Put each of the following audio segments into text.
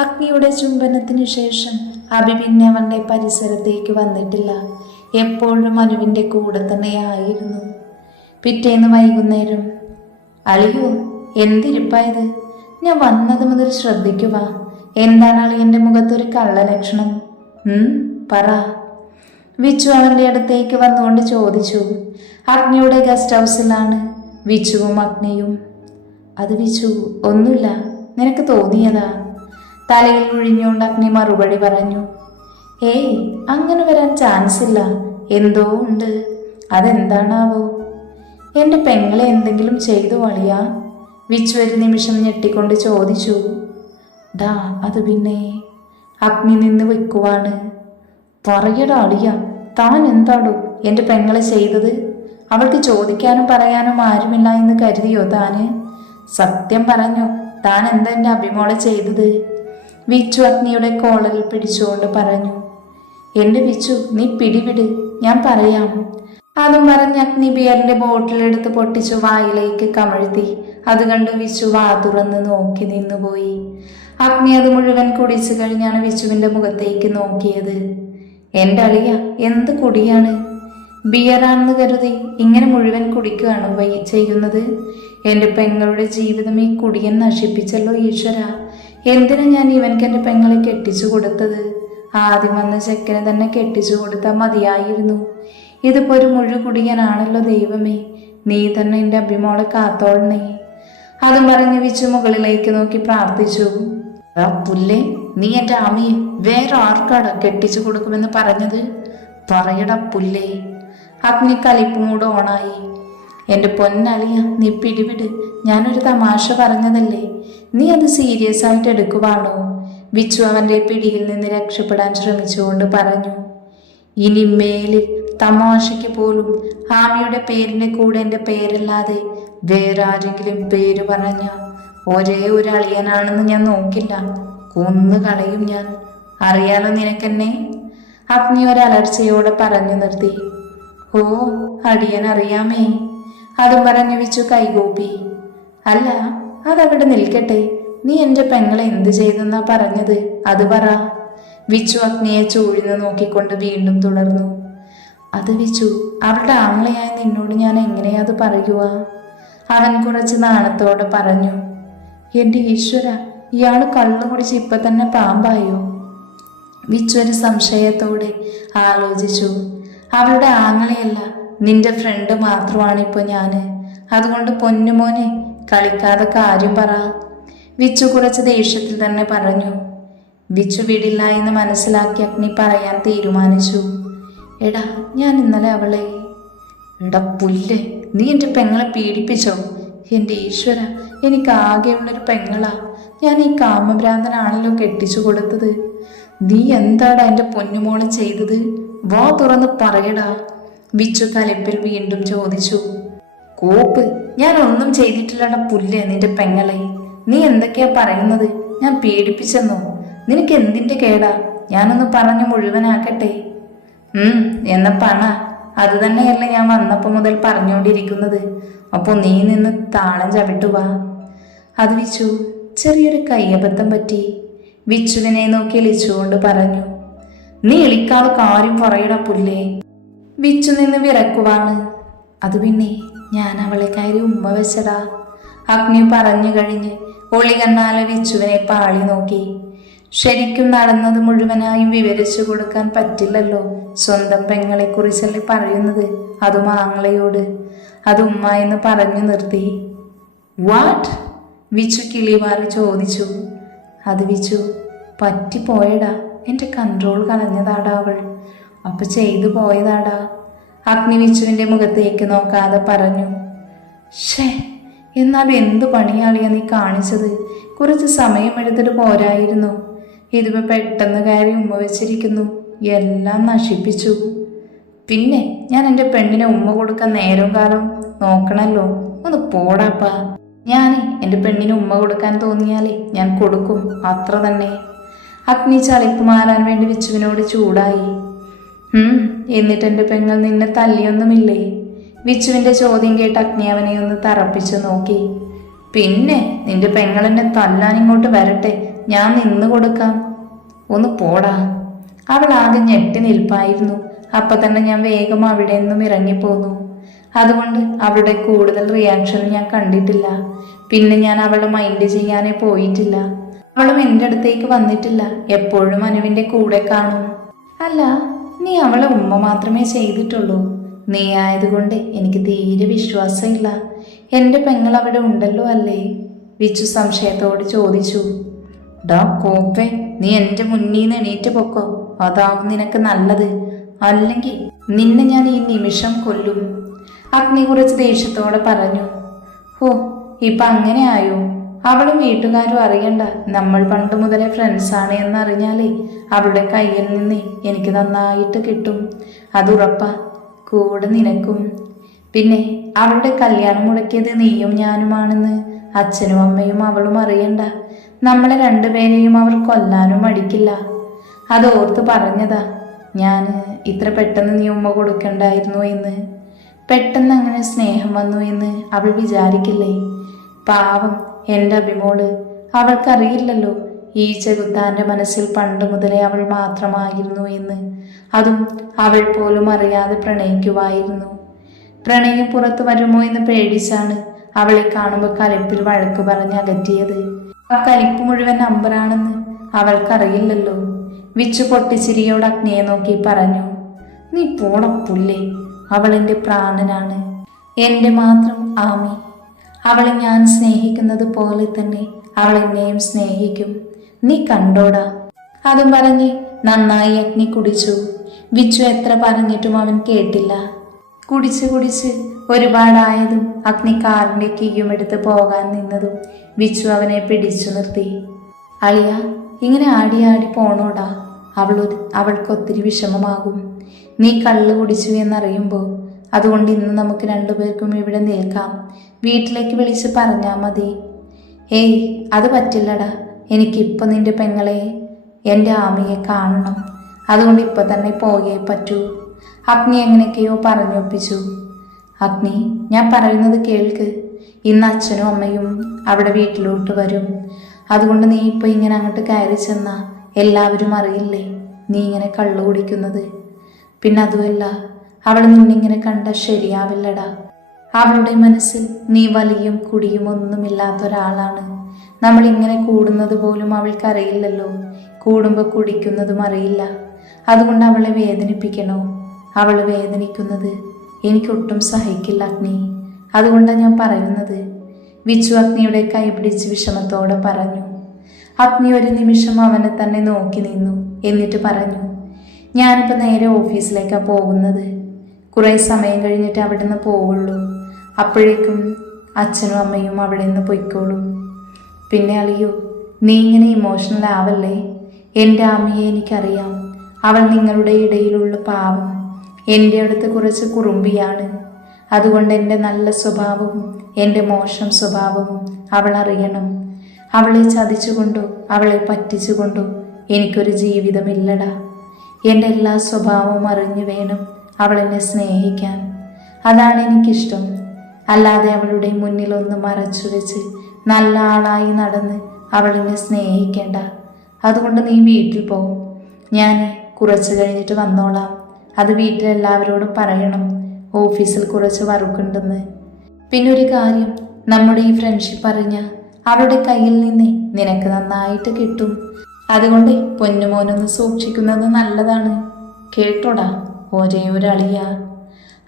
അഗ്നിയുടെ ചുംബനത്തിനു ശേഷം അഭി പിന്നെ അവന്റെ പരിസരത്തേക്ക് വന്നിട്ടില്ല. എപ്പോഴും അനുവിൻ്റെ കൂടെ തന്നെയായിരുന്നു. പിറ്റേന്ന് വൈകുന്നേരം, അളിയോ എന്തിരിപ്പായത്? ഞാൻ വന്നത് മുതൽ ശ്രദ്ധിക്കുക. എന്താണ് അളിയൻ്റെ മുഖത്തൊരു കള്ളലക്ഷണം? പറ. വിച്ചു അവൻ്റെ അടുത്തേക്ക് വന്നുകൊണ്ട് ചോദിച്ചു. അഗ്നിയുടെ ഗസ്റ്റ് ഹൗസിലാണ് വിച്ചുവും അഗ്നിയും. അത് വിച്ചു, ഒന്നുമില്ല, നിനക്ക് തോന്നിയതാ. തലയിൽ ഒഴിഞ്ഞുകൊണ്ട് അഗ്നി മറുപടി പറഞ്ഞു. ഏയ്, അങ്ങനെ വരാൻ ചാൻസ് ഇല്ല. എന്തോ ഉണ്ട്. അതെന്താണാവോ? എൻ്റെ പെങ്ങളെ എന്തെങ്കിലും ചെയ്തു അളിയാ? വിച്ചു ഒരു നിമിഷം ഞെട്ടിക്കൊണ്ട് ചോദിച്ചു. ഡാ, അത് പിന്നെ അഗ്നി നിന്ന് വെക്കുവാണ്. പറയടാ അളിയ, താൻ എന്താടോ എൻ്റെ പെങ്ങളെ ചെയ്തത്? അവൾക്ക് ചോദിക്കാനും പറയാനും ആരുമില്ല എന്ന് കരുതിയോ താന്? സത്യം പറഞ്ഞോ, താൻ എന്താ എൻ്റെ അഭിമോളെ ചെയ്തത്? വിച്ചു അഗ്നിയുടെ കോളറിൽ പിടിച്ചുകൊണ്ട് പറഞ്ഞു. എൻ്റെ വിച്ചു, നീ പിടിവിട്, ഞാൻ പറയാം. അതും പറഞ്ഞ് അഗ്നി ബിയറിന്റെ ബോട്ടിലെടുത്ത് പൊട്ടിച്ചു വായിലേക്ക് കമഴ്ത്തി. അത് കണ്ട് വിച്ചു വാ തുറന്ന് നോക്കി നിന്നുപോയി. അഗ്നി അത് മുഴുവൻ കുടിച്ചു കഴിഞ്ഞാണ് വിച്ചുവിന്റെ മുഖത്തേക്ക് നോക്കിയത്. എൻ്റെ അളിയ, എന്ത് കുടിയാണ്? ബിയറാണെന്ന് കരുതി ഇങ്ങനെ മുഴുവൻ കുടിക്കുകയാണോ ചെയ്യുന്നത്? എൻ്റെ പെങ്ങളുടെ ജീവിതം ഈ കുടിയൻ നശിപ്പിച്ചല്ലോ ഈശ്വര. എന്തിനാ ഞാൻ ഇവൻക്ക് എൻ്റെ പെങ്ങളെ കെട്ടിച്ചു കൊടുത്തത്? ആദ്യം വന്ന ചെക്കനെ തന്നെ കെട്ടിച്ചു കൊടുത്താൽ മതിയായിരുന്നു. ഇതിപ്പോ ഒരു മുഴുകുടിയനാണല്ലോ ദൈവമേ, നീ തന്നെ എൻ്റെ അഭിമോളെ കാത്തോളണേ. അതും പറഞ്ഞ് വിച്ചു മുകളിലേക്ക് നോക്കി പ്രാർത്ഥിച്ചു. പുല്ലേ, നീ എൻ്റെ ആമിയെ വേറെ ആർക്കാടാ കെട്ടിച്ചു കൊടുക്കുമെന്ന് പറഞ്ഞത്? പറയടാ പുല്ലേ. അഗ്നി കലിപ്പുമൂട് ഓണായി. എൻ്റെ പൊന്നളിയ, നീ പിടിവിട്, ഞാനൊരു തമാശ പറഞ്ഞതല്ലേ, നീ അത് സീരിയസ് ആയിട്ട് എടുക്കുവാണോ? വിച്ചു അവൻ്റെ പിടിയിൽ നിന്ന് രക്ഷപ്പെടാൻ ശ്രമിച്ചുകൊണ്ട് പറഞ്ഞു. ഇനി മേലിൽ തമാശയ്ക്ക് പോലും ആമിയുടെ പേരിൻ്റെ കൂടെ എൻ്റെ പേരല്ലാതെ വേറെ ആരെങ്കിലും പേര് പറഞ്ഞ ഒരേ ഒരു അളിയനാണെന്ന് ഞാൻ നോക്കില്ല, കൊന്നു കളയും ഞാൻ. അറിയാലോ നിനക്കെന്നെ? അഗ്നി ഒരലർച്ചയോടെ പറഞ്ഞു നിർത്തി. ഓ, അടിയൻ അറിയാമേ. അതും പറഞ്ഞു വിച്ചു കൈകൂപ്പി. അല്ല, അതവിടെ നിൽക്കട്ടെ, നീ എൻ്റെ പെങ്ങളെ എന്ത് ചെയ്തെന്നാ പറഞ്ഞത്? അത് പറ. വിച്ചു അഗ്നിയെ ചൂഴ്ന്ന് നോക്കിക്കൊണ്ട് വീണ്ടും തുടർന്നു. അത് വിച്ചു, അവരുടെ ആങ്ങളയായ നിന്നോട് ഞാൻ എങ്ങനെയാ അത് പറയുക? അവൻ കുറച്ച് നാണത്തോടെ പറഞ്ഞു. എൻ്റെ ഈശ്വര, ഇയാൾ കള്ളു കുടിച്ച് ഇപ്പൊ തന്നെ പാമ്പായോ? വിച്ചു ഒരു സംശയത്തോടെ ആലോചിച്ചു. അവളുടെ ആങ്ങളയല്ല, നിന്റെ ഫ്രണ്ട് മാത്രമാണ് ഇപ്പൊ ഞാന്. അതുകൊണ്ട് പൊന്നുമോനെ, കളിക്കാതെ കാര്യം പറ. വിച്ചു കുറച്ച് ദേഷ്യത്തിൽ തന്നെ പറഞ്ഞു. വിച്ചു വിടില്ല എന്ന് മനസ്സിലാക്കി അഗ്നി പറയാൻ തീരുമാനിച്ചു. എടാ, ഞാൻ ഇന്നലെ അവളെ... എടാ പുല്ല്, നീ എൻ്റെ പെങ്ങളെ പീഡിപ്പിച്ചോ? എൻ്റെ ഈശ്വര, എനിക്ക് ആകെയുള്ളൊരു പെങ്ങളാ. ഞാൻ ഈ കാമഭ്രാന്തനാണല്ലോ കെട്ടിച്ചു കൊടുത്തത്. നീ എന്താടാ എൻ്റെ പൊന്നുമോളെ ചെയ്തത്? വാ തുറന്ന് പറയടാ. വിച്ചു കലിപ്പിൽ വീണ്ടും ചോദിച്ചു. കോപ്പ്, ഞാൻ ഒന്നും ചെയ്തിട്ടില്ലടാ പുല്ല് നിന്റെ പെങ്ങളെ. നീ എന്തൊക്കെയാ പറയുന്നത്? ഞാൻ പീഡിപ്പിച്ചെന്നോ? നിനക്ക് എന്തിൻ്റെ കേടാ? ഞാനൊന്ന് പറഞ്ഞു മുഴുവനാക്കട്ടെ. എന്ന പണ, അത് തന്നെയല്ലേ ഞാൻ വന്നപ്പോൾ മുതൽ പറഞ്ഞുകൊണ്ടിരിക്കുന്നത്. അപ്പോൾ നീ നിന്ന് താളം ചവിട്ടുവാ. അത് വിച്ചു, ചെറിയൊരു കയ്യബദ്ധം പറ്റി. വിച്ചുവിനെ നോക്കി ഇളിച്ചുകൊണ്ട് പറഞ്ഞു. നീ ഇളിക്കാതെ കാര്യം പറയടാ പുല്ലേ. വിച്ചു നിന്ന് വിറക്കുവാണ്. അത് പിന്നെ ഞാൻ അവളെ കയറി ഉമ്മ വെച്ചടാ. അഗ്നി പറഞ്ഞു കഴിഞ്ഞ് ഒളി കണ്ണാലെ വിച്ചുവിനെ പാളി നോക്കി. ശരിക്കും നടന്നത് മുഴുവനായും വിവരിച്ചു കൊടുക്കാൻ പറ്റില്ലല്ലോ. സ്വന്തം പെങ്ങളെ കുറിച്ചല്ലേ പറയുന്നത്, അതും ആങ്ങളയോട്. അത് ഉമ്മ എന്ന് പറഞ്ഞു നിർത്തി. വാട്ട്? വിച്ചു കിളിമാറി ചോദിച്ചു. അത് വിച്ചു, പറ്റിപ്പോയടാ, എൻ്റെ കൺട്രോൾ കളഞ്ഞതാടാ അവൾ. അപ്പൊ ചെയ്തു പോയതാടാ. അഗ്നി വിച്ചുവിൻ്റെ മുഖത്തേക്ക് നോക്കാതെ പറഞ്ഞു. ഷേ, എന്നാലും എന്തു പണിയാളിയാ നീ കാണിച്ചത്? കുറച്ച് സമയം എടുത്തിട്ട് പോരായിരുന്നു? ഇതിപ്പോ പെട്ടെന്ന് കയറി ഉമ്മ വെച്ചിരിക്കുന്നു, എല്ലാം നശിപ്പിച്ചു. പിന്നെ ഞാൻ എൻ്റെ പെണ്ണിനെ ഉമ്മ കൊടുക്കാൻ നേരവും കാലം നോക്കണല്ലോ. ഒന്ന് പോടാപ്പാ. ഞാൻ എൻ്റെ പെണ്ണിന് ഉമ്മ കൊടുക്കാൻ തോന്നിയാലേ ഞാൻ കൊടുക്കും, അത്ര തന്നെ. അഗ്നി ചളിപ്പ് മാറാൻ വേണ്ടി വിച്ചുവിനോട് ചൂടായി. എന്നിട്ട് എൻ്റെ പെങ്ങൾ നിന്നെ തല്ലിയൊന്നുമില്ലേ? വിച്ചുവിൻ്റെ ചോദ്യം കേട്ട് അഗ്നി അവനെ ഒന്ന് തറപ്പിച്ചു നോക്കി. പിന്നെ നിന്റെ പെങ്ങളെന്നെ തല്ലാൻ ഇങ്ങോട്ട് വരട്ടെ, ഞാൻ നിന്ന് കൊടുക്കാം. ഒന്ന് പോടാ. അവൾ ആകെ ഞെട്ടി നിൽപ്പായിരുന്നു. അപ്പൊ തന്നെ ഞാൻ വേഗം അവിടെ നിന്നും ഇറങ്ങിപ്പോന്നു. അതുകൊണ്ട് അവളുടെ കൂടുതൽ റിയാക്ഷൻ ഞാൻ കണ്ടിട്ടില്ല. പിന്നെ ഞാൻ അവളെ മൈൻഡ് ചെയ്യാനേ പോയിട്ടില്ല. അവളും എൻ്റെ അടുത്തേക്ക് വന്നിട്ടില്ല. എപ്പോഴും അനുവിൻ്റെ കൂടെ കാണും. അല്ല, നീ അവളെ ഉമ്മ മാത്രമേ ചെയ്തിട്ടുള്ളൂ. നീ ആയതുകൊണ്ട് എനിക്ക് തീരെ വിശ്വാസമില്ല. എൻ്റെ പെങ്ങൾ അവിടെ ഉണ്ടല്ലോ അല്ലേ? വിച്ചു സംശയത്തോട് ചോദിച്ചു. ഡാ കോപ്പേ, നീ എൻ്റെ മുന്നിൽ നിന്ന് എണീറ്റ് പൊക്കോ. അതാവും നിനക്ക് നല്ലത്. അല്ലെങ്കിൽ നിന്നെ ഞാൻ ഈ നിമിഷം കൊല്ലും. അഗ്നി കുറച്ച് ദേഷ്യത്തോടെ പറഞ്ഞു. ഓ, ഇപ്പൊ അങ്ങനെ ആയോ? അവളും വീട്ടുകാരും അറിയണ്ട. നമ്മൾ പണ്ട് മുതലേ ഫ്രണ്ട്സാണ് എന്നറിഞ്ഞാലേ അവളുടെ കയ്യിൽ നിന്ന് എനിക്ക് നന്നായിട്ട് കിട്ടും. അതുറപ്പാ. കൂടെ നിനക്കും. പിന്നെ അവളുടെ കല്യാണം മുടക്കിയത് നീയും ഞാനുമാണെന്ന് അച്ഛനും അമ്മയും അവളും അറിയണ്ട. നമ്മളെ രണ്ടുപേരെയും അവർ കൊല്ലാനും മടിക്കില്ല. അത് ഓർത്ത് പറഞ്ഞതാ ഞാൻ. ഇത്ര പെട്ടെന്ന് നീ ഉമ്മ കൊടുക്കണ്ടായിരുന്നു എന്ന്. പെട്ടെന്ന് അങ്ങനെ സ്നേഹം വന്നു എന്ന് അവൾ വിചാരിക്കില്ലേ? പാവം എൻ്റെ അഭിമോള്. അവൾക്കറിയില്ലല്ലോ ഈ ചെകുത്താന്റെ മനസ്സിൽ പണ്ട് മുതലേ അവൾ മാത്രമായിരുന്നു എന്ന്. അതും അവൾ പോലും അറിയാതെ പ്രണയിക്കുമായിരുന്നു. പ്രണയം പുറത്തു വരുമോ എന്ന് പേടിച്ചാണ് അവളെ കാണുമ്പോൾ കലിപ്പിൽ വഴക്ക് പറഞ്ഞ് അകറ്റിയത്. ആ കലിപ്പ് മുഴുവൻ നമ്പറാണെന്ന് അവൾക്കറിയില്ലല്ലോ. വിച്ചു പൊട്ടിച്ചിരിയോട് അഗ്നിയെ നോക്കി പറഞ്ഞു. നീ പോടപ്പുല്ലേ. അവളെൻ്റെ പ്രാണനാണ്, എൻ്റെ മാത്രം ആമി. അവളെ ഞാൻ സ്നേഹിക്കുന്നത് പോലെ തന്നെ അവൾ എന്നെയും സ്നേഹിക്കും. നീ കണ്ടോടാ. അതും പറഞ്ഞ് നന്നായി അഗ്നി കുടിച്ചു. വിച്ചു എത്ര പറഞ്ഞിട്ടും അവൻ കേട്ടില്ല. കുടിച്ച് ഒരുപാടായതും അഗ്നി കാറിന്റെ കീയും എടുത്ത് പോകാൻ നിന്നതും വിച്ചു അവനെ പിടിച്ചു നിർത്തി. അളിയ, ഇങ്ങനെ ആടി ആടി പോണോടാ. അവൾക്കൊത്തിരി വിഷമമാകും. നീ കള്ള് കുടിച്ചു എന്നറിയുമ്പോൾ. അതുകൊണ്ട് ഇന്ന് നമുക്ക് രണ്ടുപേർക്കും ഇവിടെ നിൽക്കാം. വീട്ടിലേക്ക് വിളിച്ച് പറഞ്ഞാൽ മതി. ഏയ്, അത് പറ്റില്ലടാ. എനിക്കിപ്പോൾ നിന്റെ പെങ്ങളെ, എൻ്റെ ആമിയെ കാണണം. അതുകൊണ്ട് ഇപ്പൊ തന്നെ പോയേ പറ്റൂ. അഗ്നി എങ്ങനെയൊക്കെയോ പറഞ്ഞൊപ്പിച്ചു. അഗ്നി, ഞാൻ പറയുന്നത് കേൾക്ക്. ഇന്ന് അച്ഛനും അമ്മയും അവിടെ വീട്ടിലോട്ട് വരും. അതുകൊണ്ട് നീ ഇപ്പൊ ഇങ്ങനെ അങ്ങോട്ട് കയറി ചെന്നാ എല്ലാവരും അറിയില്ലേ നീ ഇങ്ങനെ കള്ളു കുടിക്കുന്നത്. പിന്നെ അതുമല്ല, അവൾ നിന്നിങ്ങനെ കണ്ട ശരിയാവില്ലടാ. അവളുടെ മനസ്സിൽ നീ വലിയും കുടിയും ഒന്നുമില്ലാത്ത ഒരാളാണ്. നമ്മൾ ഇങ്ങനെ കൂടുന്നത് പോലും അവൾക്കറിയില്ലല്ലോ. കൂടുമ്പോൾ കുടിക്കുന്നതും അറിയില്ല. അതുകൊണ്ട് അവളെ വേദനിപ്പിക്കണോ? അവൾ വേദനിക്കുന്നത് എനിക്കൊട്ടും സഹിക്കില്ല അഗ്നി. അതുകൊണ്ടാണ് ഞാൻ പറയുന്നത്. വിച്ചു അഗ്നിയുടെ കൈ പിടിച്ച് വിഷമത്തോടെ പറഞ്ഞു. അഗ്നി ഒരു നിമിഷം അവനെ തന്നെ നോക്കി നിന്നു. എന്നിട്ട് പറഞ്ഞു, ഞാനിപ്പോൾ നേരെ ഓഫീസിലേക്കാണ് പോകുന്നത്. കുറേ സമയം കഴിഞ്ഞിട്ട് അവിടെ നിന്ന് പോവുള്ളൂ. അപ്പോഴേക്കും അച്ഛനും അമ്മയും അവിടെ നിന്ന് പൊയ്ക്കോളും. പിന്നെ അളിയോ, നീ ഇങ്ങനെ ഇമോഷണൽ ആവല്ലേ. എൻ്റെ അമ്മയെ എനിക്കറിയാം. അവൾ നിങ്ങളുടെ ഇടയിലുള്ള പാവം. എൻ്റെ അടുത്ത് കുറച്ച് കുറുമ്പിയാണ്. അതുകൊണ്ട് എൻ്റെ നല്ല സ്വഭാവവും എൻ്റെ മോശം സ്വഭാവവും അവൾ അറിയണം. അവളെ ചതിച്ചുകൊണ്ടോ അവളെ പറ്റിച്ചുകൊണ്ടോ എനിക്കൊരു ജീവിതമില്ലടാ. എൻ്റെ എല്ലാ സ്വഭാവവും അറിഞ്ഞു വേണം അവൾ എന്നെ സ്നേഹിക്കാൻ. അതാണ് എനിക്കിഷ്ടം. അല്ലാതെ അവളുടെ മുന്നിലൊന്ന് മറച്ചു വെച്ച് നല്ല ആളായി നടന്ന് അവൾ എന്നെ സ്നേഹിക്കേണ്ട. അതുകൊണ്ട് നീ വീട്ടിൽ പോ. ഞാൻ കുറച്ച് കഴിഞ്ഞിട്ട് വന്നോളാം. അത് വീട്ടിലെല്ലാവരോടും പറയണം. ഓഫീസിൽ കുറച്ച് വർക്കുണ്ടെന്ന്. പിന്നെ ഒരു കാര്യം, നമ്മുടെ ഈ ഫ്രണ്ട്ഷിപ്പ് അറിഞ്ഞ അവളുടെ കയ്യിൽ നിന്ന് നിനക്ക് നന്നായിട്ട് കിട്ടും. അതുകൊണ്ട് പൊന്നുമോനൊന്ന് സൂക്ഷിക്കുന്നത് നല്ലതാണ്. കേട്ടോടാ, ഒരേ ഒരു അളിയ.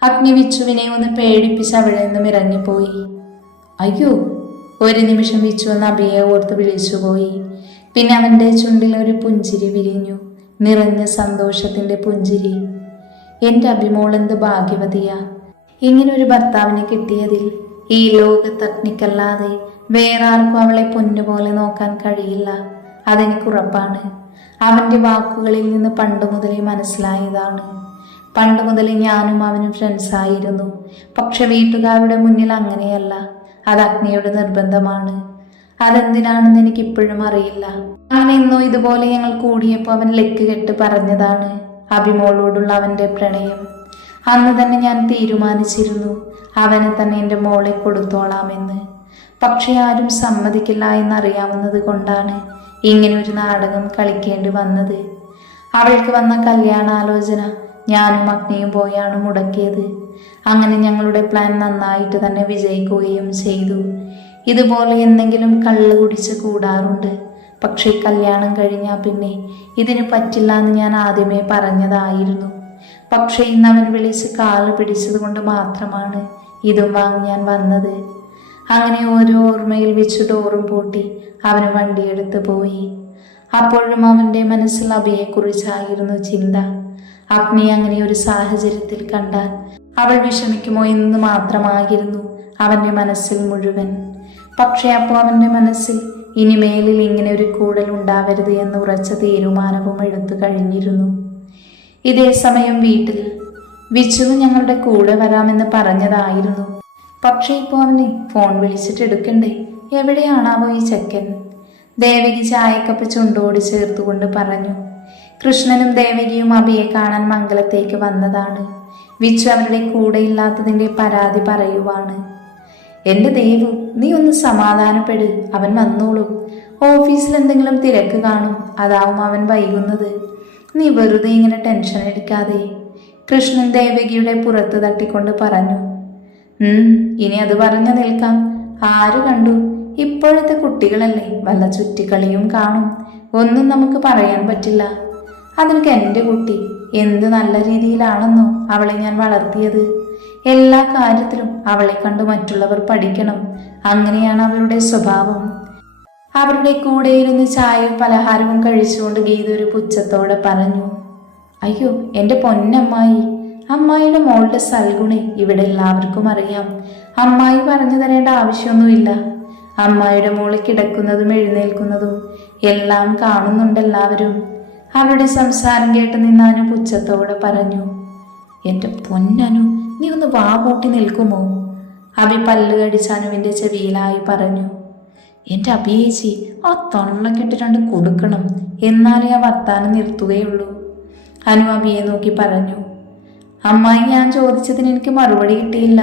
അഗ്നി വിച്ചുവിനെ ഒന്ന് പേടിപ്പിച്ച് അവിടെ നിന്നും ഇറങ്ങിപ്പോയി. അയ്യോ, ഒരു നിമിഷം വിച്ചു എന്ന് അഭിയെ ഓർത്ത് വിളിച്ചുപോയി. പിന്നെ അവൻ്റെ ചുണ്ടിൽ ഒരു പുഞ്ചിരി വിരിഞ്ഞു. നിറഞ്ഞ സന്തോഷത്തിൻ്റെ പുഞ്ചിരി. എൻ്റെ അഭിമോൾ എന്ത് ഭാഗ്യവതിയാ. ഇങ്ങനൊരു ഭർത്താവിനെ കിട്ടിയതിൽ ഈ ലോകത്ത് അഗ്നിക്കല്ലാതെ വേറെ ആർക്കും അവളെ പൊന്നുപോലെ നോക്കാൻ കഴിയില്ല. അതെനിക്കുറപ്പാണ്. അവൻ്റെ വാക്കുകളിൽ നിന്ന് പണ്ട് മുതലേ മനസ്സിലായതാണ്. പണ്ട് മുതലേ ഞാനും അവനും ഫ്രണ്ട്സായിരുന്നു. പക്ഷെ വീട്ടുകാരുടെ മുന്നിൽ അങ്ങനെയല്ല. അത് അഗ്നിയുടെ നിർബന്ധമാണ്. അതെന്തിനാണെന്ന് എനിക്കിപ്പോഴും അറിയില്ല. അങ്ങനെ എന്നോ ഇതുപോലെ ഞങ്ങൾ കൂടിയപ്പോൾ അവൻ ലെക്ക് കെട്ട് പറഞ്ഞതാണ് അഭിമോളോടുള്ള അവൻ്റെ പ്രണയം. അന്ന് തന്നെ ഞാൻ തീരുമാനിച്ചിരുന്നു അവനെ തന്നെ എൻ്റെ മോളെ കൊടുത്തോളാമെന്ന്. പക്ഷെ ആരും സമ്മതിക്കില്ല എന്നറിയാവുന്നത് കൊണ്ടാണ് ഇങ്ങനെ ഒരു നാടകം കളിക്കേണ്ടി വന്നത്. അവൾക്ക് വന്ന കല്യാണാലോചന ഞാനും അഗ്നിയും പോയാണ് മുടക്കിയത്. അങ്ങനെ ഞങ്ങളുടെ പ്ലാൻ നന്നായിട്ട് തന്നെ വിജയിക്കുകയും ചെയ്തു. ഇതുപോലെ എന്തെങ്കിലും കള്ള് കുടിച്ച് കൂടാറുണ്ട്. പക്ഷേ കല്യാണം കഴിഞ്ഞാൽ പിന്നെ ഇതിന് പറ്റില്ല എന്ന് ഞാൻ ആദ്യമേ പറഞ്ഞതായിരുന്നു. പക്ഷേ ഇന്ന് അവൻ വിളിച്ച് കാല് പിടിച്ചത് കൊണ്ട് മാത്രമാണ് ഇതും വാങ്ങി ഞാൻ വന്നത്. അങ്ങനെ ഓരോ ഓർമ്മയിൽ വെച്ച് ഡോറും പൂട്ടി അവന് വണ്ടിയെടുത്ത് പോയി. അപ്പോഴും അവൻ്റെ മനസ്സിൽ അഭിയെക്കുറിച്ചായിരുന്നു ചിന്ത. അഗ്നി അങ്ങനെ ഒരു സാഹചര്യത്തിൽ കണ്ടാൽ അവൾ വിഷമിക്കുമോ എന്ന് മാത്രമായിരുന്നു അവൻ്റെ മനസ്സിൽ മുഴുവൻ. പക്ഷേ അപ്പോൾ അവൻ്റെ മനസ്സിൽ ഇനിമേലിൽ ഇങ്ങനെ ഒരു കൂടൽ ഉണ്ടാവരുത് എന്ന് ഉറച്ച തീരുമാനവും എടുത്തു കഴിഞ്ഞിരുന്നു. ഇതേ സമയം വീട്ടിൽ വിച്ചുവ് ഞങ്ങളുടെ കൂടെ വരാമെന്ന് പറഞ്ഞതായിരുന്നു. പക്ഷേ ഇപ്പോൾ അവനെ ഫോൺ വിളിച്ചിട്ട് എടുക്കണ്ടേ? എവിടെയാണാവോ ഈ ചെക്കൻ? ദേവകി ചായക്കപ്പ് ചുണ്ടോട് ചേർത്തുകൊണ്ട് പറഞ്ഞു. കൃഷ്ണനും ദേവകിയും അഭിയെ കാണാൻ മംഗലത്തേക്ക് വന്നതാണ്. വിച്ചു അവരുടെ കൂടെ ഇല്ലാത്തതിൻ്റെ പരാതി പറയുവാണ്. എൻ്റെ ദേവു, നീ ഒന്ന് സമാധാനപ്പെട്, അവൻ വന്നോളൂ. ഓഫീസിൽ എന്തെങ്കിലും തിരക്ക് കാണും, അതാവും അവൻ വൈകുന്നത്. നീ വെറുതെ ഇങ്ങനെ ടെൻഷൻ അടിക്കാതെ, കൃഷ്ണൻ ദേവകിയുടെ പുറത്ത് തട്ടിക്കൊണ്ട് പറഞ്ഞു. ഇനി അത് പറഞ്ഞു നിൽക്കാം. ആര് കണ്ടു? ഇപ്പോഴത്തെ കുട്ടികളല്ലേ, വല്ല ചുറ്റിക്കളിയും കാണും. ഒന്നും നമുക്ക് പറയാൻ പറ്റില്ല. അതിനൊക്കെ എൻ്റെ കുട്ടി എന്ത് നല്ല രീതിയിലാണെന്നോ അവളെ ഞാൻ വളർത്തിയത്. എല്ലാ കാര്യത്തിലും അവളെ കണ്ട് മറ്റുള്ളവർ പഠിക്കണം. അങ്ങനെയാണ് അവളുടെ സ്വഭാവം. അവരുടെ കൂടെ ഇരുന്ന് ചായയും പലഹാരവും കഴിച്ചുകൊണ്ട് ഗീത ഒരു പുച്ഛത്തോടെ പറഞ്ഞു. അയ്യോ എൻ്റെ പൊന്നമ്മായി, അമ്മായിയുടെ മോളുടെ സൽഗുണി ഇവിടെ എല്ലാവർക്കും അറിയാം. അമ്മായി പറഞ്ഞു തരേണ്ട ആവശ്യമൊന്നുമില്ല. അമ്മായിയുടെ മോള് കിടക്കുന്നതും എഴുന്നേൽക്കുന്നതും എല്ലാം കാണുന്നുണ്ട് എല്ലാവരും. അവരുടെ സംസാരം കേട്ട് നിന്നാനു പുച്ഛത്തോടെ പറഞ്ഞു. എൻ്റെ പൊന്നനു, നീ ഒന്ന് വാ പൂട്ടി നിൽക്കുമോ? അഭി പല്ല് കടിച്ച് അനുവിൻ്റെ ചെവിയിലായി പറഞ്ഞു. എൻ്റെ അഭിയേച്ചി, ആ തൊള്ളക്കിട്ട് രണ്ട് കൊടുക്കണം, എന്നാലേ ആ വർത്താനം നിർത്തുകയുള്ളൂ. അനു അഭിയെ നോക്കി പറഞ്ഞു. അമ്മായി, ഞാൻ ചോദിച്ചതിന് എനിക്ക് മറുപടി കിട്ടിയില്ല.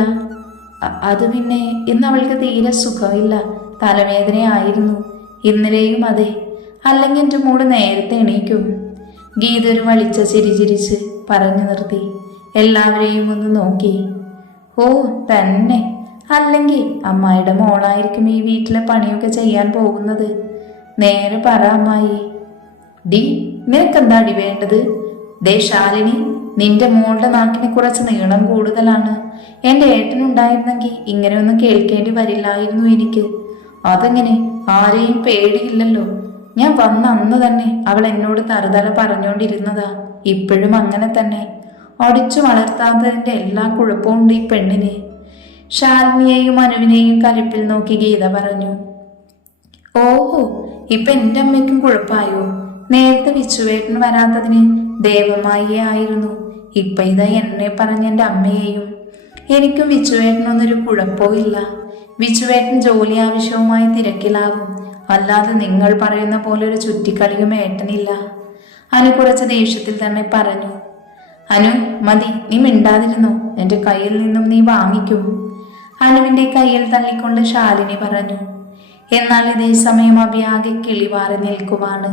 അത് പിന്നെ ഇന്ന് അവൾക്ക് തീരെ സുഖമില്ല, തലവേദനയായിരുന്നു. ഇന്നലെയും അതെ. അല്ലെങ്കിൽ എൻ്റെ മോള് നേരത്തെ എണീക്കും. ഗീത ഒരു വളിച്ച ചിരിച്ചിരിച്ച് പറഞ്ഞു നിർത്തി. എല്ലാവരെയും ഒന്ന് നോക്കി. ഓ തന്നെ, അല്ലെങ്കിൽ അമ്മായിയുടെ മോളായിരിക്കും ഈ വീട്ടിലെ പണിയൊക്കെ ചെയ്യാൻ പോകുന്നത്. നേരെ പറ അമ്മായി. ഡി, നിനക്കെന്താടി വേണ്ടത്? ദേ ശാലിനി, നിന്റെ മോളുടെ നാക്കിനെ കുറച്ച് നീളം കൂടുതലാണ്. എൻ്റെ ഏട്ടനുണ്ടായിരുന്നെങ്കിൽ ഇങ്ങനെയൊന്നും കേൾക്കേണ്ടി വരില്ലായിരുന്നു എനിക്ക്. അതെങ്ങനെ? ആരെയും പേടിയില്ലല്ലോ. ഞാൻ വന്ന അന്ന് തന്നെ അവൾ എന്നോട് തറുതല പറഞ്ഞുകൊണ്ടിരുന്നതാ. ഇപ്പോഴും അങ്ങനെ തന്നെ. ഒടിച്ചു വളർത്താത്തതിൻ്റെ എല്ലാ കുഴപ്പവും ഉണ്ട് ഈ പെണ്ണിന്. ശാലിനിയെയും അനുവിനെയും കലിപ്പിൽ നോക്കി ഗീത പറഞ്ഞു. ഓഹോ, ഇപ്പൊ എൻ്റെ അമ്മയ്ക്കും കുഴപ്പമായോ? നേരത്തെ വിച്ചുവേട്ടൻ വരാത്തതിന് ദേവമായിയെ ആയിരുന്നു. ഇപ്പൊ ഇതാ എന്നെ പറഞ്ഞ എൻ്റെ അമ്മയെയും. എനിക്കും വിച്ചുവേട്ടനൊന്നൊരു കുഴപ്പവും ഇല്ല. വിച്ചുവേട്ടൻ ജോലി ആവശ്യവുമായി തിരക്കിലാവും, അല്ലാതെ നിങ്ങൾ പറയുന്ന പോലെ ഒരു ചുറ്റിക്കളിയും ഏട്ടനില്ല. അനു കുറച്ച് ദേഷ്യത്തിൽ തന്നെ പറഞ്ഞു. അനു മതി, നീ മിണ്ടാതിരുന്നോ, എൻ്റെ കയ്യിൽ നിന്നും നീ വാങ്ങിക്കും. അനുവിൻ്റെ കയ്യിൽ തള്ളിക്കൊണ്ട് ശാലിനി പറഞ്ഞു. എന്നാൽ ഇതേ സമയം അഭിയാകെ കിളിവാറി നിൽക്കുവാണ്.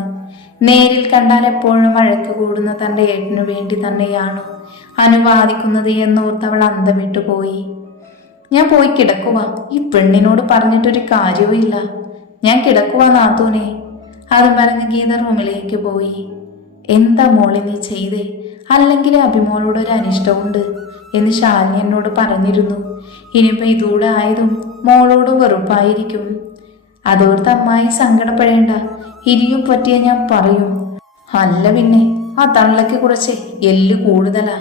നേരിൽ കണ്ടാൽ എപ്പോഴും വഴക്ക് കൂടുന്ന തൻ്റെ ഏട്ടനു വേണ്ടി തന്നെയാണോ അനുവാദിക്കുന്നത് എന്നോർത്തവൾ അന്തം വിട്ടുപോയി. ഞാൻ പോയി കിടക്കുക, ഈ പെണ്ണിനോട് പറഞ്ഞിട്ടൊരു കാര്യവും ഇല്ല. ഞാൻ കിടക്കുക നാത്തൂനെ. അതും പറഞ്ഞ് ഗീത റൂമിലേക്ക് പോയി. എന്താ മോളെ നീ ചെയ്തേ? അല്ലെങ്കിൽ അഭിമോളോട് ഒരു അനിഷ്ടമുണ്ട് എന്ന് ശാലിനി എന്നോട് പറഞ്ഞിരുന്നു. ഇനിയിപ്പോൾ ഇതൂടെ ആയതും മോളോട് വെറുപ്പായിരിക്കും. അതോർത്ത് അമ്മായി സങ്കടപ്പെടേണ്ട, ഇനിയും പറ്റിയ ഞാൻ പറയും. അല്ല പിന്നെ ആ തള്ളക്ക് കുറച്ച് എല്ല് കൂടുതലാ.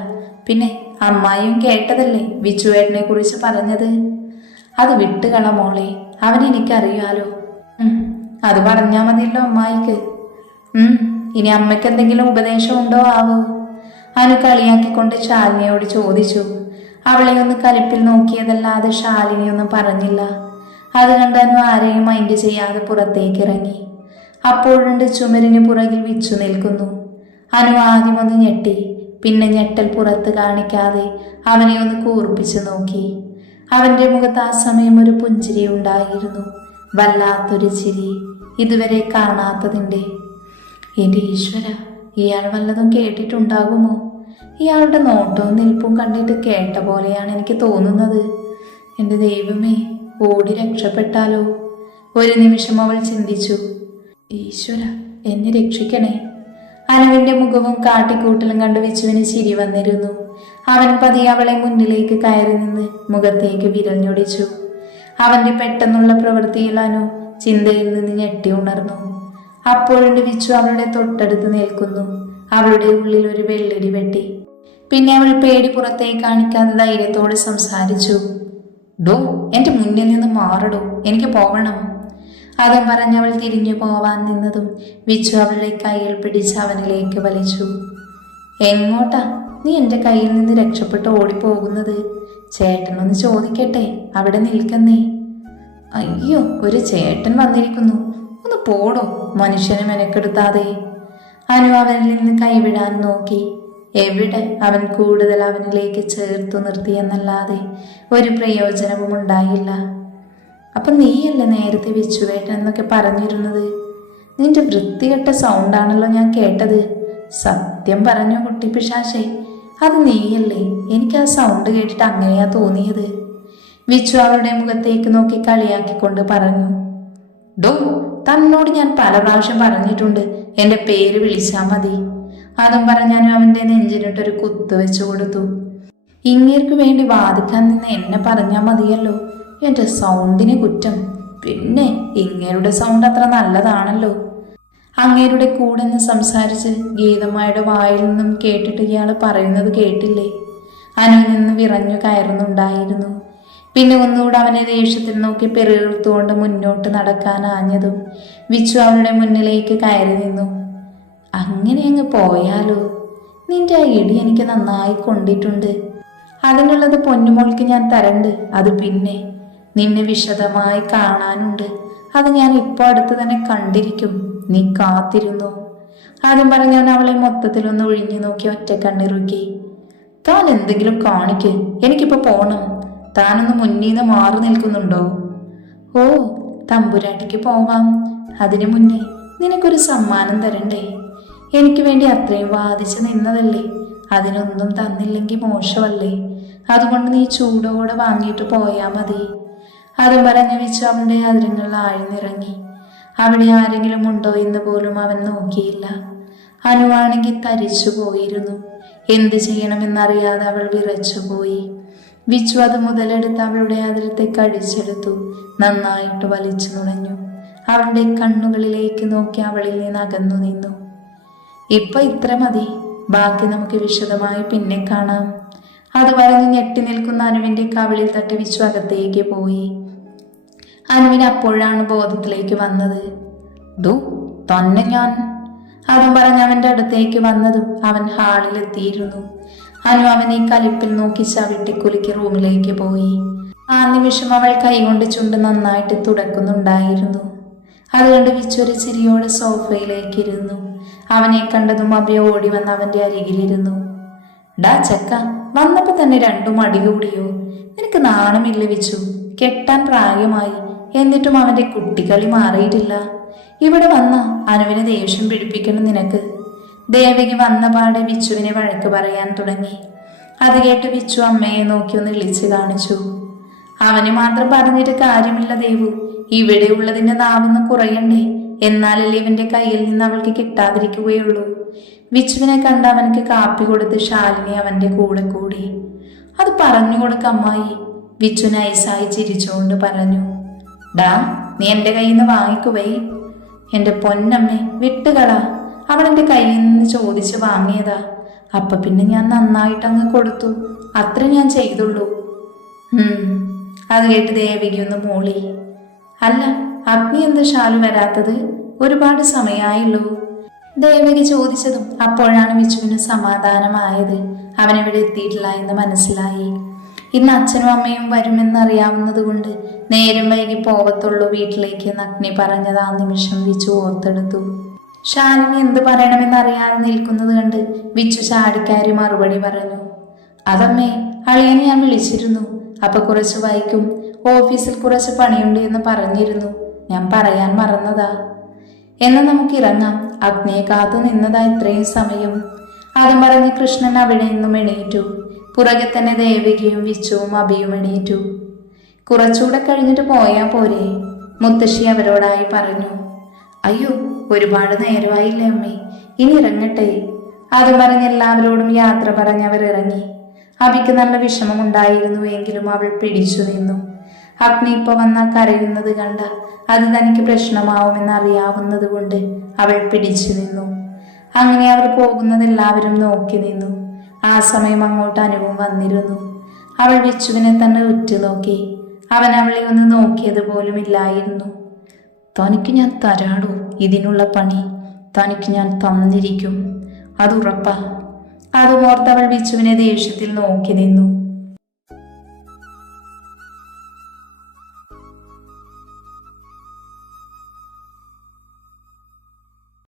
പിന്നെ അമ്മായിയും കേട്ടതല്ലേ വിച്ചുവേട്ടനെ കുറിച്ച് പറഞ്ഞത്. അത് വിട്ടുകള മോളെ, അവനെനിക്കറിയാലോ. അത് പറഞ്ഞാ മതിയല്ലോ അമ്മായിക്ക്. ഇനി അമ്മയ്ക്ക് എന്തെങ്കിലും ഉപദേശം ഉണ്ടോ ആവോ? അനു കളിയാക്കിക്കൊണ്ട് ശാലിനിയോട് ചോദിച്ചു. അവളെ ഒന്ന് കലിപ്പിൽ നോക്കിയതല്ലാതെ ശാലിനി ഒന്നും പറഞ്ഞില്ല. അത് കണ്ട് അനു ആരെയും മൈൻഡ് ചെയ്യാതെ പുറത്തേക്ക് ഇറങ്ങി. അപ്പോഴുണ്ട് ചുമരിന് പുറകിൽ വിച്ചു നിൽക്കുന്നു. അനു ആദ്യം ഒന്ന് ഞെട്ടി, പിന്നെ ഞെട്ടൽ പുറത്ത് കാണിക്കാതെ അവനെ ഒന്ന് കൂർപ്പിച്ചു നോക്കി. അവന്റെ മുഖത്ത് ആ സമയം ഒരു പുഞ്ചിരി ഉണ്ടായിരുന്നു, വല്ലാത്തൊരു ചിരി. ഇതുവരെ കാണാത്തതിൻ്റെ. എൻ്റെ ഈശ്വര, ഇയാൾ വല്ലതും കേട്ടിട്ടുണ്ടാകുമോ? ഇയാളുടെ നോട്ടവും നിൽപ്പും കണ്ടിട്ട് കേട്ട പോലെയാണ് എനിക്ക് തോന്നുന്നത്. എൻ്റെ ദൈവമേ, ഓടി രക്ഷപ്പെട്ടാലോ? ഒരു നിമിഷം അവൾ ചിന്തിച്ചു. ഈശ്വര, എന്നെ രക്ഷിക്കണേ. അനുവിൻ്റെ മുഖവും കാട്ടിക്കൂട്ടലും കണ്ട് വിച്ചുവിന് ചിരി വന്നിരുന്നു. അവൻ പതിയെ അവളെ മുന്നിലേക്ക് കയറി നിന്ന് മുഖത്തേക്ക് വിരഞ്ഞൊടിച്ചു. അവന്റെ പെട്ടെന്നുള്ള പ്രവൃത്തിയിൽ അനു ചിന്തയിൽ നിന്ന് ഞെട്ടി ഉണർന്നു. അപ്പോഴുണ്ട് വിച്ചു അവളുടെ തൊട്ടടുത്ത് നിൽക്കുന്നു. അവളുടെ ഉള്ളിൽ ഒരു വെള്ളടി വെട്ടി. പിന്നെ അവൾ പേടി പുറത്തേക്ക് കാണിക്കാതെ ധൈര്യത്തോടെ സംസാരിച്ചു. ഡോ, എന്റെ മുന്നിൽ നിന്ന് മാറടോ, എനിക്ക് പോകണം. അതും പറഞ്ഞവൾ തിരിഞ്ഞു പോവാൻ നിന്നതും വിച്ചു അവളുടെ കയ്യിൽ പിടിച്ച് അവനിലേക്ക് വലിച്ചു. എങ്ങോട്ടാ നീ എൻ്റെ കയ്യിൽ നിന്ന് രക്ഷപ്പെട്ട് ഓടിപ്പോകുന്നത്? ചേട്ടനൊന്ന് ചോദിക്കട്ടെ, അവിടെ നിൽക്കുന്നേ. അയ്യോ, ഒരു ചേട്ടൻ വന്നിരിക്കുന്നു, ഒന്ന് പോടോ, മനുഷ്യനെ മെനക്കെടുത്താതെ. അനു അവനിൽ നിന്ന് കൈവിടാൻ നോക്കി. എവിടെ? അവൻ കൂടുതൽ അവനിലേക്ക് ചേർത്തു നിർത്തിയെന്നല്ലാതെ ഒരു പ്രയോജനവും ഉണ്ടായില്ല. അപ്പൊ നീയല്ലേ നേരത്തെ വിച്ചുവേട്ടൻ എന്നൊക്കെ പറഞ്ഞിരുന്നത്? നിന്റെ വൃത്തികെട്ട സൗണ്ടാണല്ലോ ഞാൻ കേട്ടത്. സത്യം പറഞ്ഞു കുട്ടി പിശാശേ, അത് നീയല്ലേ? എനിക്ക് ആ സൗണ്ട് കേട്ടിട്ട് അങ്ങനെയാ തോന്നിയത്. വിച്ചു അവളുടെ മുഖത്തേക്ക് നോക്കി കളിയാക്കിക്കൊണ്ട് പറഞ്ഞു. ഡോ, തന്നോട് ഞാൻ പല പ്രാവശ്യം പറഞ്ഞിട്ടുണ്ട് എന്റെ പേര് വിളിച്ചാൽ മതി. അതും പറഞ്ഞാലും അവന്റെ നെഞ്ചിനിട്ടൊരു കുത്തു വെച്ചു കൊടുത്തു. ഇങ്ങേർക്ക് വേണ്ടി വാദിക്കാൻ നിന്ന് എന്നെ പറഞ്ഞാൽ മതിയല്ലോ. എന്റെ സൗണ്ടിന് കുറ്റം. പിന്നെ ഇങ്ങേരുടെ സൗണ്ട് അത്ര നല്ലതാണല്ലോ. അങ്ങേരുടെ കൂടെ നിന്ന് സംസാരിച്ച് ഗീതമ്മയുടെ വായിൽ നിന്നും കേട്ടിട്ട് ഇയാൾ പറയുന്നത് കേട്ടില്ലേ? അനു നിന്ന് വിറഞ്ഞു കയറുന്നുണ്ടായിരുന്നു. പിന്നെ ഒന്നുകൂടെ അവനെ ദേഷ്യത്തിൽ നോക്കി പെരുത്തുകൊണ്ട് മുന്നോട്ട് നടക്കാൻ ആഞ്ഞതും വിച്ചു അവളുടെ മുന്നിലേക്ക് കയറി നിന്നു. അങ്ങനെ അങ്ങ് പോയാലോ? നിന്റെ ആ ഇടി എനിക്ക് നന്നായി കൊണ്ടിട്ടുണ്ട്. അതിനുള്ളത് പൊന്നുമോൾക്ക് ഞാൻ തരണ്ട്. അത് പിന്നെ നിന്നെ വിശദമായി കാണാനുണ്ട്. അത് ഞാൻ ഇപ്പോൾ അടുത്ത് തന്നെ കണ്ടിരിക്കും. നീ കാത്തിരുന്നു. ആദ്യം പറഞ്ഞവൻ അവളെ മൊത്തത്തിലൊന്ന് ഒഴിഞ്ഞു നോക്കി ഒറ്റ കണ്ണിറുക്കി. താൻ എന്തെങ്കിലും കാണിക്ക്, എനിക്കിപ്പോ പോണം. താനൊന്ന് മുന്നീന്ന് മാറി നിൽക്കുന്നുണ്ടോ? ഓ, തമ്പുരാട്ടിക്ക് പോവാം. അതിനു മുന്നേ നിനക്കൊരു സമ്മാനം തരണ്ടേ? എനിക്ക് വേണ്ടി അത്രയും വാദിച്ച് നിന്നതല്ലേ? അതിനൊന്നും തന്നില്ലെങ്കിൽ മോശമല്ലേ? അതുകൊണ്ട് നീ ചൂടോടെ വാങ്ങിയിട്ട് പോയാ മതി. അതും പറഞ്ഞു വെച്ച് അവളുടെ അതിരങ്ങളിൽ ആഴ്ന്നിറങ്ങി. അവിടെ ആരെങ്കിലും ഉണ്ടോ എന്ന് പോലും അവൻ നോക്കിയില്ല. അനുവാണെങ്കിൽ തരിച്ചു പോയിരുന്നു. എന്ത് ചെയ്യണമെന്നറിയാതെ അവൾ വിറച്ചുപോയി. വിച്ചു അത് മുതലെടുത്ത് അവളുടെ അതിരത്തെ കടിച്ചെടുത്തു. നന്നായിട്ട് വലിച്ചു നുണഞ്ഞു. അവളുടെ കണ്ണുകളിലേക്ക് നോക്കി അവളിൽ നിന്ന് അകന്നു നിന്നു. ഇപ്പൊ ഇത്ര മതി, ബാക്കി നമുക്ക് വിശദമായി പിന്നെ കാണാം. അത് പറഞ്ഞ് ഞെട്ടി നിൽക്കുന്ന അനുവിന്റെ കവിളിൽ തട്ടി വിച്ചു അകത്തേക്ക് പോയി. അനുവിന് അപ്പോഴാണ് ബോധത്തിലേക്ക് വന്നത്. ദു തന്നെ ഞാൻ. അതും പറഞ്ഞ് അവന്റെ അടുത്തേക്ക് വന്നതും അവൻ ഹാളിലെത്തിയിരുന്നു. അനു അവനെ കലിപ്പിൽ നോക്കി ചവിട്ടിക്കുലുക്കി റൂമിലേക്ക് പോയി. ആ നിമിഷം അവൾ കൈകൊണ്ട് ചുണ്ട് നന്നായിട്ട് തുടക്കുന്നുണ്ടായിരുന്നു. അതുകൊണ്ട് വിച്ചൊരു ചിരിയോടെ സോഫയിലേക്ക് ഇരുന്നു. അവനെ കണ്ടതും അഭയ ഓടി വന്ന് അവന്റെ അരികിലിരുന്നു. ഡാ ചക്ക, വന്നപ്പോ തന്നെ രണ്ടും അടി കൂടിയോ? നിനക്ക് നാണമില്ല വിച്ചു? കെട്ടാൻ പ്രായമായി, എന്നിട്ടും അവന്റെ കുട്ടികളി മാറിയിട്ടില്ല. ഇവിടെ വന്ന അനുവിനെ ദേഷ്യം പിടിപ്പിക്കണം നിനക്ക്. ദേവകി വന്ന പാടെ വിച്ചുവിനെ വഴക്ക് പറയാൻ തുടങ്ങി. അത് കേട്ട് വിച്ചു അമ്മയെ നോക്കി ഒന്ന് ഇളിച്ചു കാണിച്ചു. അവന് മാത്രം പറഞ്ഞിട്ട് കാര്യമില്ല ദേവു, ഇവിടെ ഉള്ളതിന്റെ നാവെന്ന് കുറയണ്ടേ? എന്നാലല്ലേ ഇവന്റെ കയ്യിൽ നിന്ന് അവൾക്ക് കിട്ടാതിരിക്കുകയുള്ളൂ. വിച്ചുവിനെ കണ്ട് അവനക്ക് കാപ്പി കൊടുത്ത് ശാലിനി അവന്റെ കൂടെ കൂടി. അത് പറഞ്ഞു കൊടുക്ക അമ്മായി. വിച്ചു നൈസായി ചിരിച്ചുകൊണ്ട് പറഞ്ഞു. ഡാ, നീ എന്റെ കയ്യിൽ നിന്ന് വാങ്ങിക്കുവേ. എന്റെ പൊന്നമ്മേ, വിട്ടുകളാ. അവൻ എന്റെ കയ്യിൽ നിന്ന് ചോദിച്ച് വാങ്ങിയതാ. അപ്പൊ പിന്നെ ഞാൻ നന്നായിട്ടങ്ങ് കൊടുത്തു. അത്ര ഞാൻ ചെയ്തുള്ളൂ. അത് കേട്ട് ദേവിക ഒന്ന് മൂളി. അല്ല, അഗ്നി എന്താ ശാലു വരാത്തത്? ഒരുപാട് സമയമായല്ലോ. ദേവകി ചോദിച്ചതും അപ്പോഴാണ് വിച്ചുവിന് സമാധാനമായത്. അവനെവിടെ എത്തിയിട്ടില്ല എന്ന് മനസ്സിലായി. ഇന്ന് അച്ഛനും അമ്മയും വരുമെന്നറിയാവുന്നത് കൊണ്ട് നേരം വൈകി പോകത്തുള്ളൂ വീട്ടിലേക്ക് എന്ന് അഗ്നി പറഞ്ഞത് ആ നിമിഷം വിച്ചു ഓർത്തെടുത്തു. ശാലിനി എന്ത് പറയണമെന്നറിയാതെ നിൽക്കുന്നത് കണ്ട് വിച്ചു ചാടിക്കാരി മറുപടി പറഞ്ഞു. അതമ്മേ, അളിയനെ ഞാൻ വിളിച്ചിരുന്നു. അപ്പൊ കുറച്ച് വൈകും. ഓഫീസിൽ കുറച്ച് പണിയുണ്ട് എന്ന് പറഞ്ഞിരുന്നു. ഞാൻ പറയാൻ മറന്നതാ. എന്നാൽ നമുക്കിറങ്ങാം. അഗ്നിയെ കാത്തു നിന്നതാ ഇത്രയും സമയം. അതും പറഞ്ഞ് കൃഷ്ണൻ അവിടെ നിന്നും എണീറ്റു. പുറകെ തന്നെ ദേവികയും വിച്ചുവും അഭിയും എണീറ്റു. കുറച്ചുകൂടെ കഴിഞ്ഞിട്ട് പോയാ പോരെ, മുത്തശ്ശി അവരോടായി പറഞ്ഞു. അയ്യോ, ഒരുപാട് നേരമായില്ലേ അമ്മേ, ഇനി ഇറങ്ങട്ടെ. അതും പറഞ്ഞ് എല്ലാവരോടും യാത്ര പറഞ്ഞവർ ഇറങ്ങി. അഭിക്ക് നല്ല വിഷമമുണ്ടായിരുന്നു, എങ്കിലും അവൾ പിടിച്ചു നിന്നു. അഗ്നി ഇപ്പൊ വന്ന കരയുന്നത് കണ്ട അത് തനിക്ക് പ്രശ്നമാവുമെന്ന് അറിയാവുന്നത് കൊണ്ട് അവൾ പിടിച്ചു നിന്നു. അങ്ങനെ അവർ പോകുന്നത് എല്ലാവരും നോക്കി നിന്നു. ആ സമയം അങ്ങോട്ട് അനുവും വന്നിരുന്നു. അവൾ വിച്ചുവിനെ തന്നെ ഉറ്റുനോക്കി. അവൻ അവളെ ഒന്ന് നോക്കിയത് പോലും ഇല്ലായിരുന്നു. തനിക്ക് ഞാൻ തരാടോ ഇതിനുള്ള പണി, തനിക്ക് ഞാൻ തന്നിരിക്കും, അതുറപ്പാ. അതുമോർത്തവൾ വിച്ചുവിനെ ദേഷ്യത്തിൽ നോക്കി നിന്നു.